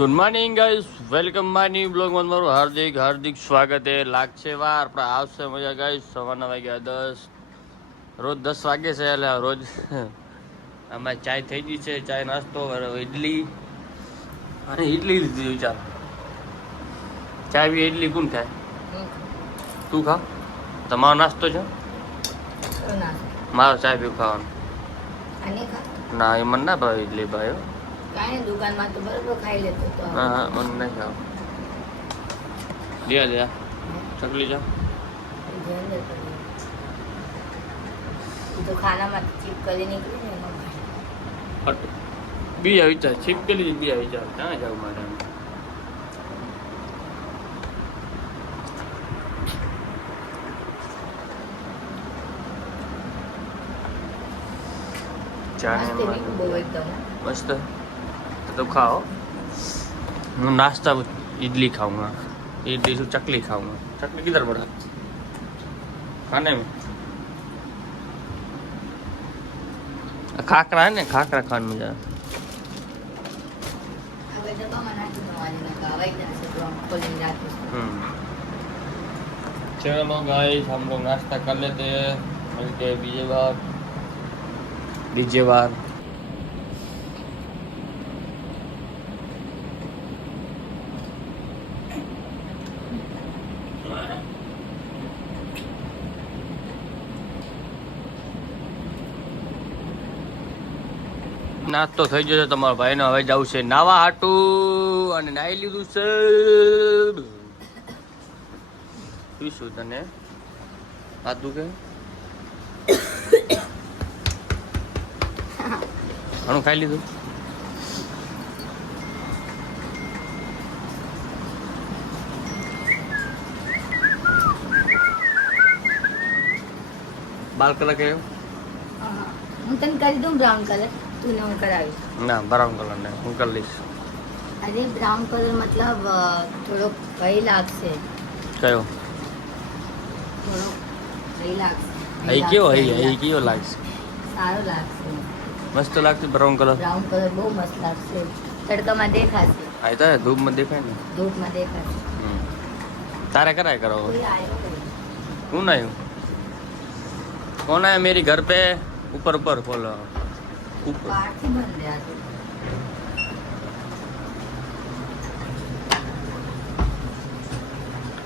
Good morning guys, welcome my new બ્લોગમાં તમારું હાર્દિક સ્વાગત છે. લાગશે વાર આપણે આવશે મજા ગાઈસ. સવારના વાગ્યા 10, રોજ 10 વાગે છે એટલે રોજ આમાં ચાય થઈ ગઈ છે. ચાય નાસ્તો, ઇડલી અને ઇડલી લીધી વિચાર. ચાય બી ઇડલી કોણ ખાય? તું ખા. તમારો નાસ્તો છે, મારો ચાય પીવું ખાવાનું. ના એ મને ના ભાવે ઇડલી ભાઈ. કાંઈ દુકાનમાં તો બરોબર ખાઈ લેતો તો. હા મને નહીં ખાવ. લે ચકલી જા. તો ખાનામાં ચીપ કરી નીકળી ને એમાં ખાય. બીજા વિચાર છીપ કે લીધી. બીજા વિચાર ક્યાં જાવ મારે? મસ્ત મીઠું બહુ એકદમ. मस्त तो खाओ. मैं नाश्ता इडली खाऊंगा. इडली से चकली खाऊंगा. चकली किधर पड़ा खाने में? खाकरा है ना, खाकरा खाने में जा. હવે ડબ્બામાં નાખી દેવાનું ને ખાવાય ને તો ખોલીને રાખીશું. चलो गाइस, हम लोग नाश्ता कर लेते हैं. मिलते हैं बीजे बार. નાસ્તો થઈ ગયો છે તમારા ભાઈનો. હવે જવું છે નાવા હાટું અને નાઈ લીધું છે. શું તને આતું કે ઘણું ખાઈ લીધું? બાલ કલર કર્યો? હું તને કરી દઉં બ્રાઉન કલર, તું ને હું કરાવીશ. ના, બ્રાઉન કલર ને હું કરી લઈશ. અરે બ્રાઉન કલર મતલબ થોડો ભય લાગશે. કયો? થોડો ભય લાગશે. અહીં કેવો? અહીં કેવો લાગશે? સારો લાગશે. મસ્ત લાગશે બ્રાઉન કલર. બ્રાઉન કલર બહુ મસ્ત લાગશે. તડકામાં દેખાશે. આ તો ધૂપમાં દેખાય ને. ધૂપમાં દેખાશે. તારે કરાય કરો. કોઈ આવ્યો નહીં. कौन आया? कौन आया मेरी घर पे? ऊपर ऊपर खोलो. ऊपर બહારથી બંધ રહ્યા છે.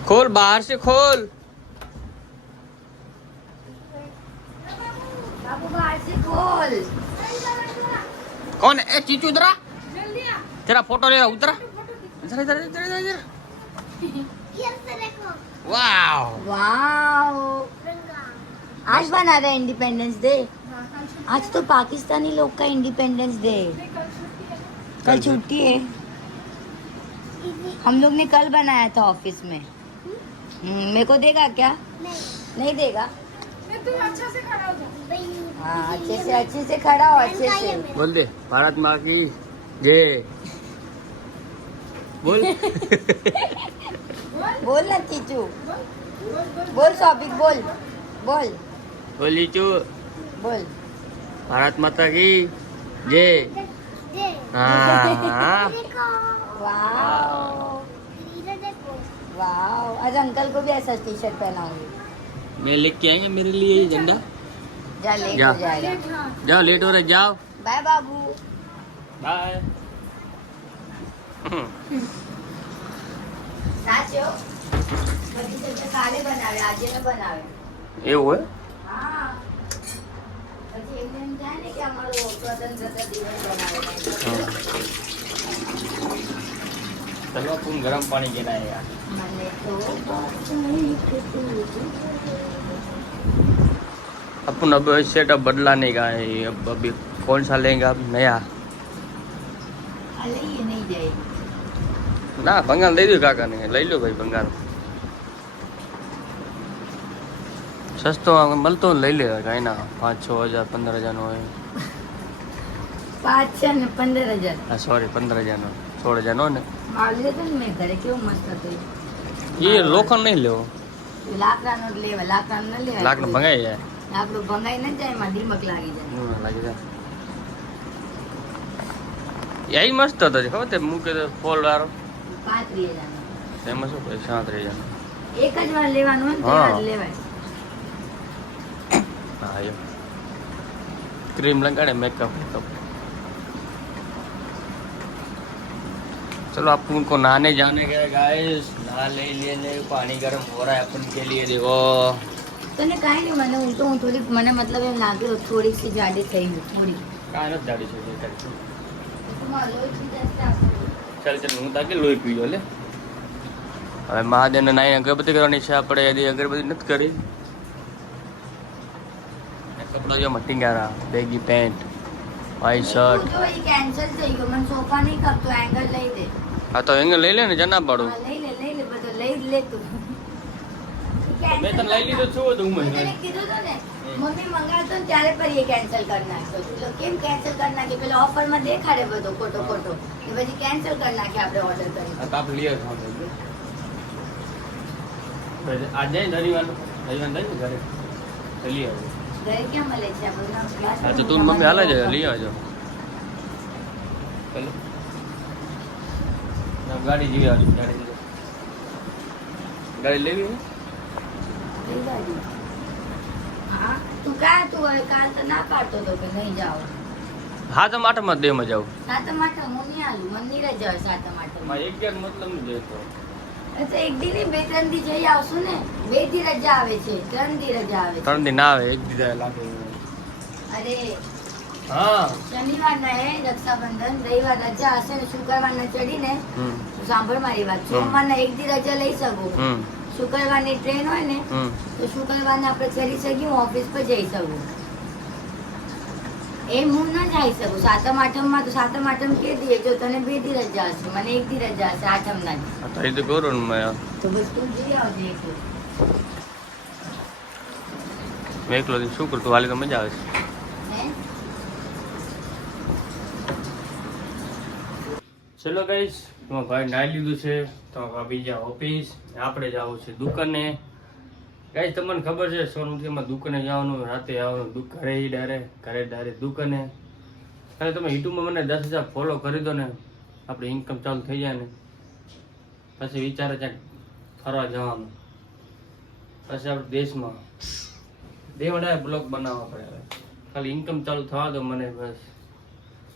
खोल, बाहर से खोल. बाबू बाहर से खोल. कौन है? चीचू इधर आ. तेरा फोटो ले उतरा. इधर इधर इधर इधर इधर. वाह. वाओ. आज बना रहे इंडिपेंडेंस डे. आज तो पाकिस्तानी लोग का इंडिपेंडेंस डे है. कल छुट्टी है. हम लोग ने कल बनाया था ऑफिस में. मेरे को देगा क्या? नहीं देगा. तुम अच्छा से खड़ा हो जाओ. हाँ अच्छे से खड़ा हो. अच्छे से बोल दे भारत माँ की जय. बोल. बोल ना चीचू. बोल सौबिक बोल. बोल बोल लीचू. बोल. भारत माता की जय. हाँ. Wow wow. आज अंकल को भी ऐसा टी शर्ट पहनाऊंगी. मैं लेके आएंगे मेरे लिए झंडा. जा लेट जा. हो जाएगा. जाओ, लेट हो रहे, जाओ. बाय बाबू. बाय. સાચો બધી જગ્યા કાલે બનાવે, આજે ન બનાવે. એવું હોય? હા પછી એમને એમ થાય ને કે અમારો સ્વતંત્રતા દિવસ બનાવે. चलो तुम गर्म पानी देना है यार. મને તો नहीं अपन अब सेटअप बदलाने का है. अब अभी कौन सा लेंगे अब नया? લઈએ નહીં જાય. ના, ભંગાર લઈ દો કાકા ને. લઈ લો ભાઈ ભંગાર. સસ્તો મળતો લઈ લે. કાંઈ ના 5-6 હજાર 15 હજારનો હોય. 5 છે ને 15,000. હા સોરી 15 હજારનો 16 હજારનો ને. માલ લીધો ને મેં ઘરે, કેવું મસ્ત હતું. એ લોખંડ નહીં લેવો. લાકડાનો જ લેવા. લાકડાનો ન લેવાય. લાકડું ભંગાઈ જાય. આપણું ભંગાઈ ન જાય, એમાં દીમક લાગી જાય. લાગી જાય. એ મસ્ત હતો ખબર તે મૂકે ફોલ વાળો 35,000 એમાં શું કહે 37,000 એક જ વાર લેવાનું હોય ને તો હા. જ લેવાય. हाँ ये क्रीम लगाने मेकअप मेकअप चलो आप उनको नहाने जाने गए गाइस नहा ले लिए पानी गर्म हो रहा है अपन के लिए देखो તને કાંઈ નહીં મને હું થોડીક મને મતલબ એમ લાગ્યું થોડીક સી જાડી થઈ ગઈ થોડી कहाँ न दाढ़ी से ये करके તમારો લોહી પી જશે આપણે. चल चल હું તાકે લોહી પીજો લે હવે મહાદેવને નાઈ અગરબત્તી કરવાની છે આપણે હજી અગરબત્તી નથી કરી કપડા જો મટીંગારા બેગી પેન્ટ વ્હાઈટ શર્ટ જો એ કેન્સલ થઈ ગયો મને સોફા નહીં ખપતો એંગલ લઈ દે. હા તો એંગલ લઈ લે ને જના પાડું હા, લઈ લે બધું લઈ જ લે તું. મેં તને લઈ લીધો છું તો હું તને કીધું તો ને મમ્મી મંગાવતો ને ત્યારે પર એ કેન્સલ કરી નાખ્યો. તું તો કેમ કેન્સલ કરી નાખી પેલા ઓફરમાં દેખાડે બધો ખોટો ખોટો એ પછી કેન્સલ કરી નાખી આપણે ઓર્ડર કરી. આ તાપ લીએ ખાવ आज जाए रविवार रविवार जाए घरे લઈ આવજો ઘરે ક્યાં મળે છે આ બધા ક્લાસ હા તો તું મમ્મી હાલે જાય લઈ આવજો ચલો ના ગાડી જીવી આવજો ગાડી લેવી હે? લઈ જાજો. હા તું કાં તું હવે કાલ તો ના પાડતો હતો કે નહીં જાઓ. હા તો માટમાં દે માં જાવ સાતમ આઠમ હું નહીં હાલું મને નહીં રજા હોય સાતમ આઠમ. માં એક એક મતલબ નહીં દેતો તો એક દી નહીં 2-3 દી જઈ આવશું ને 2 દી રજા આવે છે 3 દી રજા આવે છે. 3 દિન ના આવે એક દીધા લાગે અરે હા શનિવારના હે રક્ષાબંધન રવિવાર રજા હશે ને શુક્રવારના ચડીને હમ તો સાંભળ મારી વાત સોમવારના એક દી રજા લઈ શકું હમ શુક્રવારની ટ્રેન હોય ને હમ તો શુક્રવારના આપણે ચડી શકીએ હું ઓફિસ પર જઈ શકું એમ હું ના જઈ શકું સાતમ આઠમમાં તો સાતમ આઠમ કે દીએ જો તને 2 દી રજા હશે મને 1 દી રજા હશે આઠમના જ. તો એ તો કરો ને મેં તો બસ તું જઈ આવજે એકલું. એકલો દી શું કરું તું હાલી તો મજા આવે છે હે ચલો ગાઈસ તમારા ભાઈ નાઈ લીધું છે તમારા ભાભી જ્યાં ઓફિસ આપણે જવું છે દુકાને ગાઈસ તમને ખબર છે સોનમતીમાં દુકાને જવાનું રાતે આવવાનું ઘરે ડાયરેક્ટ દુકાને અને તમે યુટ્યુબમાં મને 10,000 ફોલો કરી દો ને આપણી ઇન્કમ ચાલુ થઈ જાય ને પછી વિચારે ક્યાંક ફરવા જવાનું પછી આપણે દેશમાં દેવડા બ્લોગ બનાવવા પડે હવે ખાલી ઇન્કમ ચાલુ થવા દો મને બસ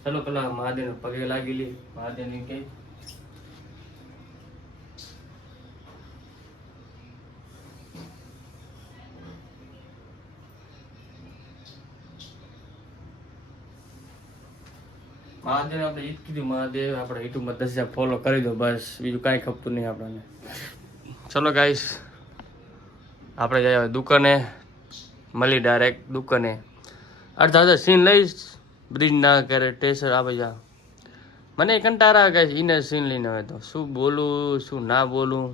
ચલો પેલા મહાદેવને પગે લાગી લી મહાદેવને કે મહાદેવ આપણે ઈ જ કીધું મહાદેવ આપણે યુટ્યુબમાં 10,000 ફોલો કરી દો બસ બીજું કાંઈ ખપતું નહીં આપણને ચલો ગાઈસ આપણે જઈએ હવે દુકાને મળી ડાયરેક્ટ દુકાને અડધા સીન લઈશ બ્રિજ ના કરે ટેસર આ બધા મને કંટાળા ગાઈસ એને સીન લઈને હવે તો શું બોલું શું ના બોલું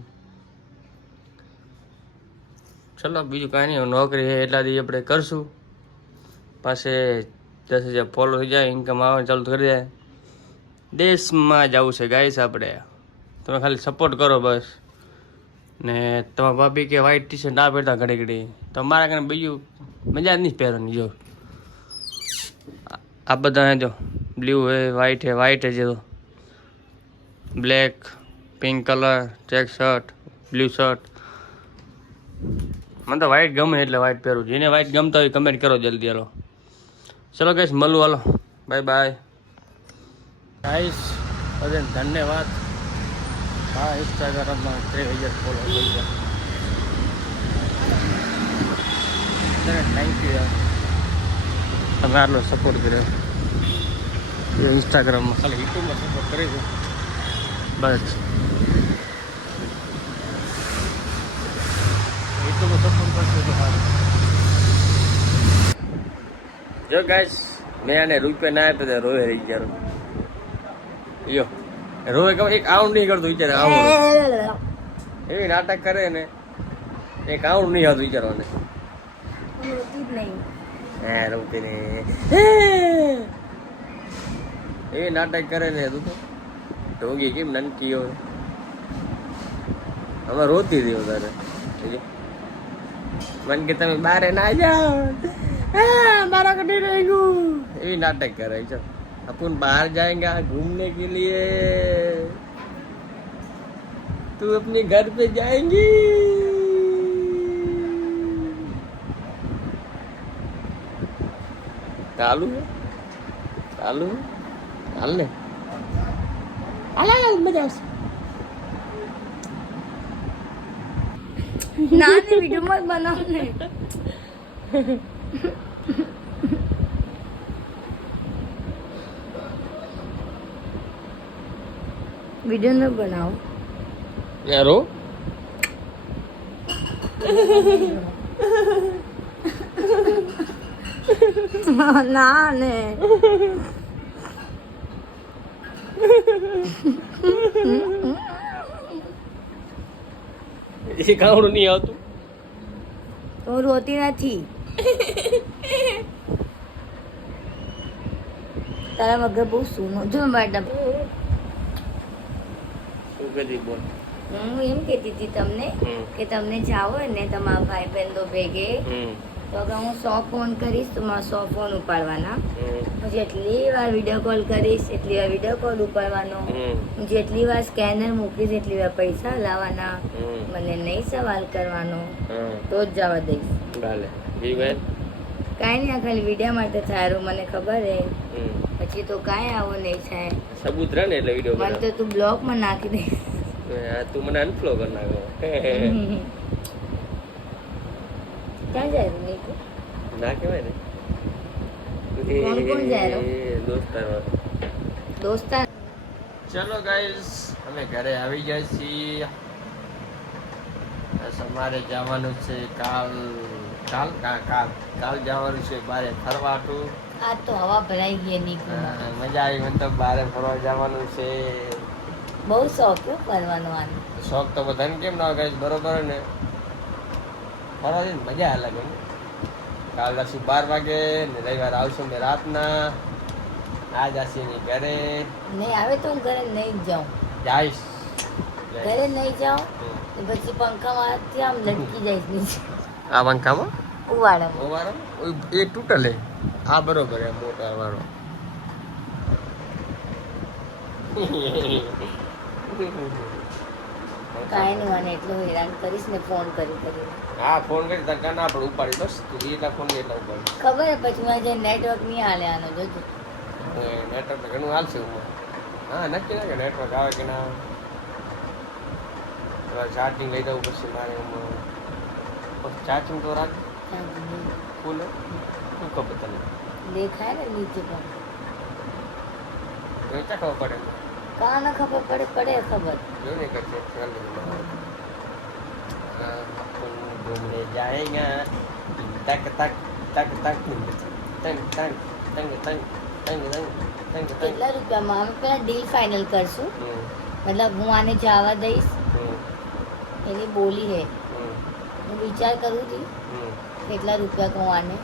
ચલો બીજું કાંઈ નહીં નોકરી છે એટલા દી આપણે કરશું પાસે 10,000 ફોલો થઈ જાય ઇન્કમ આવવાનું ચાલુ કરી જાય દેશમાં જવું છે ગાઈસ આપણે તમે ખાલી સપોર્ટ કરો બસ ને તમારા ભાભી કે વ્હાઈટ ટી શર્ટ ના પહેરતા ઘડી ઘડી તો મારા કારણે બીજું મજા જ નહીં પહેરવાની જો આ બધા જો બ્લુ હે વ્હાઈટ હે જો black pink colour check shirt blue shirt મને તો વ્હાઈટ ગમે એટલે વ્હાઈટ પહેરું જેને વ્હાઈટ ગમતા હોય કમેન્ટ કરો જલ્દી હાલો ચલો ગાઈસ મળું હાલો બાય બાય ગાઈસ બધાને ધન્યવાદ હા ઇન્સ્ટાગ્રામમાં 30,000 ફોલો થઈ ગયા થેન્ક યુ યાર તમે આટલો સપોર્ટ કર્યો એ ઇન્સ્ટાગ્રામમાં ખાલી યુટ્યુબમાં સપોર્ટ કરી દો બસ યુટ્યુબમાં સપોર્ટ કરશો તો સારું જો ગાઈસ મેં આને રૂપિયા ના આપ્યા રોવે રહી ગયા યો રોવે કહું એક આઉન્ડ નહીં કરતો વિચારે આઉન્ડ એવી નાટક કરે ને એક આઉન્ડ નહીં આવતું વિચારવાને હા રોતી નહીં એવી નાટક કરે ને તું તો ઢોંગી કેમ નનકી હોય અમે રોતી હતી વધારે મન કે તમે બારે ના જાઓ મારા કટી રહી ગયું એવી નાટક કરે ચાલ अपन बाहर जाएंगे घूमने के लिए, तू अपने घर पे जाएंगी। चालू है, चालू है, चाल ले, अला मजा આવશે. ના ને વિડીયો મત બનાવ ને. વિડીયો ન બનાવો યારો. ના ને એ કાવડું નહીં આવતું. હું રોતી નથી. તારા વગર બહુ સૂનો જો મેડમ. શું કદી બોલ. હું એમ કહેતી હતી તમને કે તમને જાવ હોય ને તમારા ભાઈ બહેનો ભેગે તો અગર હું 100 ફોન કરીશ તો મારા 100 ફોન ઉપાડવાના. હું જેટલી વાર વિડીયો કોલ કરીશ એટલી વાર વિડીયો કોલ ઉપાડવાનો. હું જેટલી વાર સ્કેનર મૂકીશ એટલી વાર પૈસા લાવવાના. મને નહીં સવાલ કરવાનો તો જ જવા દઈશ. ભલે જી ભાઈ. કાંઈ નહીં, આ ખાલી વિડીયો માટે થારું મને ખબર હે. પછી તો કાંઈ આવો નહીં થાય. સબૂત રહે ને એટલે વિડીયો મને તો તું બ્લોકમાં નાખી દે. તું મને અનફ્લો કરી નાખો. ક્યાં જાય તું નીકુ? ના કહેવાય ને. કોણ કોણ જાય રો? દોસ્તારો. દોસ્તાર. ચલો ગાઈસ, અમે ઘરે આવી ગયા છીએ. બસ અમારે જવાનું છે કાલ જવાનું છે બારે ફરવાનું. આ તો હવા ભરાઈ ગઈ નીકુ. મજા આવી મને તો બારે ફરવા જવાનું છે. બહુ શોખ હો ફરવાનો આનો. શોખ તો બધાને કેમ ના ગાઈસ, બરોબર ને. ફરવાની મજા અલગ ને. કાલ જશું 12 વાગે ને રવિવાર આવશું મેં રાતના. આ જશે ને ઘરે. નહીં આવે તો હું ઘરે નહીં જ જાઉં. જઈશ ઘરે નહીં જાઉં તો પછી પંખામાંથી આમ લટકી જઈશ નીચે. આ પંખામાં ઉવાડો. એ તૂટલે. આ બરોબર એમ મોટા વાળો. કાંઈ નહીં, મને એટલું હેરાન કરીશ ને ફોન કરી કરીને. હા ફોન કરી તને ના પણ ઉપાડી બસ. તું એટલા ફોન એટલા ઉપાડી. ખબર હે પછી મારે જે નેટવર્ક નહીં હાલે આનો જોજો. નેટવર્ક તો ઘણું હાલશે. હા નક્કી ના કે નેટવર્ક આવે કે ના આવે. ચાર્જિંગ લઈ જવું પછી મારે ચાર્જિંગ તો રાખ ફૂલ. શું ખબર તને દેખાય ને નીચે પણ. જોઈતા ખબર પડે ને. કાં ના ખબર પડે ખબર. જોઈને કરશે ચાલ ઘૂમને જાએગા તક તક તક તક તંગ તંગ તંગ તંગ તંગ તંગ તંગ. કેટલા રૂપિયામાં? અમે પહેલા ડીલ ફાઇનલ કરશું. મતલબ હું આને જવા દઈશ. એની બોલી હે. હું વિચાર કરું છું કેટલા રૂપિયા કહું આને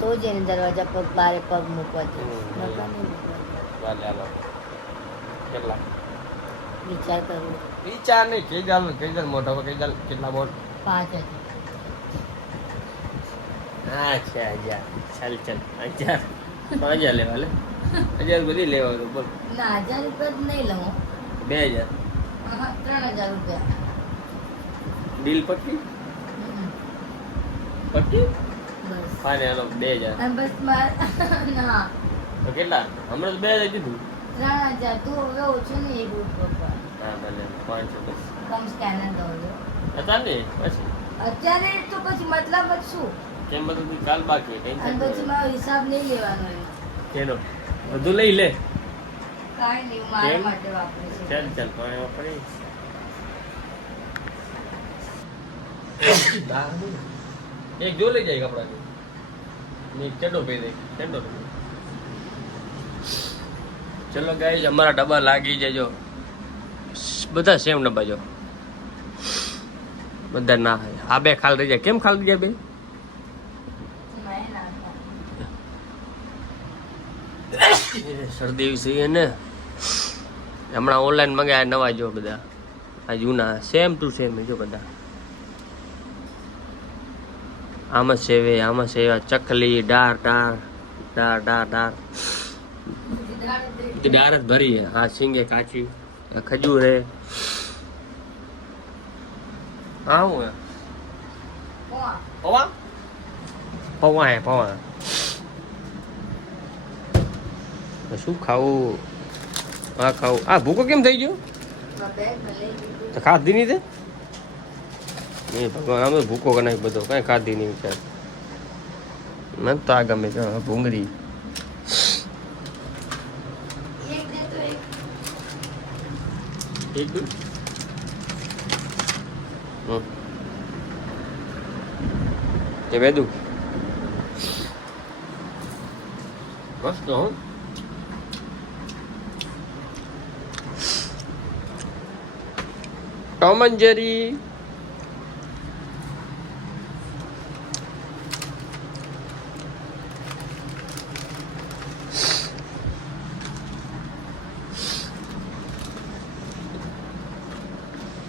તો જ એને દરવાજા પગ બારે પગ મૂકવા દઈશ. નકર નહીં મૂકવા. કેટલા વિચાર કરું. વિચાર નહીં કઈ જાલ મોટો કઈ જાલ કેટલા બોલ. 5,000. અચ્છા હજાર. ચાલ 5,000 લેવા લે. 1,000 બધી લેવા તો બોલ. ના 1,000 રૂપિયા જ નહીં લઉં. 2,000 3,000 રૂપિયા. ડીલ પક્કી પક્કી. બસ ફાઇનલ હાલો 2,000. અને બસ માર ના તો કેટલા હમણાં તો 2,000 કીધું. 3,000 તું હવે ઓછું નહીં એક રૂપિયા પર. હા ભલે 500 બસ. કમ સ્કેનર દો અત્યારે ને પછી અત્યારે તો પછી મતલબ જ શું? કેમ બધું કાલ બાકી અને ટેન્શન પછી મારો હિસાબ નહીં લેવાનો એ. કેનો બધું લઈ લે. કાંઈ નહીં, મારા કેમ? માટે વાપરે છે. ચાલ પાણી વાપરી. એક જો લઈ જાય કપડા એક ચડો પી દે ચડો. ચલો ગાઈસ અમારા ડબ્બા લાગી જજો. બધા સેમ ડબ્બા જો બધા ના હોય. આ બે ખાલ રહી જાય. કેમ ખાલ રહી જાય બે? મેં નાખતા. શરદી એવી છે ને. હમણાં ઓનલાઈન મંગાયા નવા જો બધા. આ જૂના સેમ ટુ સેમ જો બધા. આમાં સેવે ચકલી ડાર ડાર ડાર ડાર ડાર. તે દાર જ ભરી હે હા સિંગે કાચી ખજૂર હે હા હું હે પૌવા પૌવા હે પૌવા શું ખાવું આ ખાવું આ ભૂકો કેમ થઈ ગયો તો ખાધી નહીં તે નહીં ભગવાન આમ તો ભૂકો કનાય બધો કાંઈ ખાધી નહીં વિચાર મને તો આ ગમે છે ભૂંગળી એક કે વેદુ મસ્ત હો ટોમ એન્ડ જેરી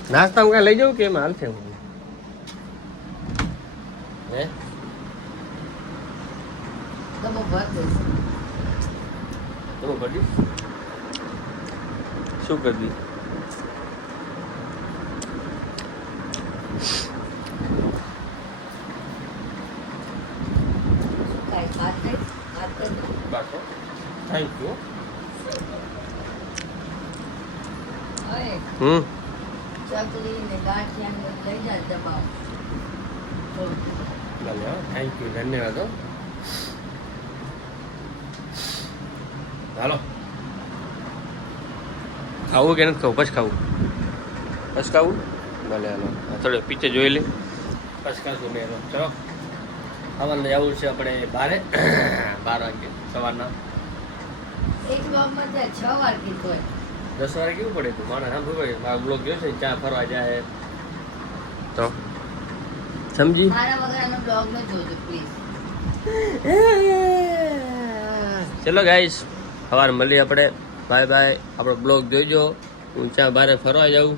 નાસ્તા હું લઈ જાઉં કે એમ હાલ છે હે તમે ભરી શું કરી થેન્ક યુ ચકલી ને ગાંઠિયા લઈ જાય દબાવ ભલે થેન્ક યુ ધન્યવાદ હો હાલો ખાવું કે નથી ખાવું પછી ખાવું પછી ખાવું ભલે હાલો થોડો પિક્ચર જોઈ લે પછી ખાશું મેં ચલો ખાવાનું જવું છે આપણે 12 વાગે સવારના એક બ્લોગમાં 6 વાર કીધું હોય 10 વાગે કેવું પડે તું મારા સાંભળું ભાઈ મારો બ્લોગ જોયો છે ચા ફરવા જાય તો સમજી મારા વગર આનો બ્લોગ ન જોજો પ્લીઝ ચલો ગાઈસ સવાર મળીએ આપણે બાય બાય આપણો બ્લોગ જોઈજો હું ચા બારે ફરવા જાઉં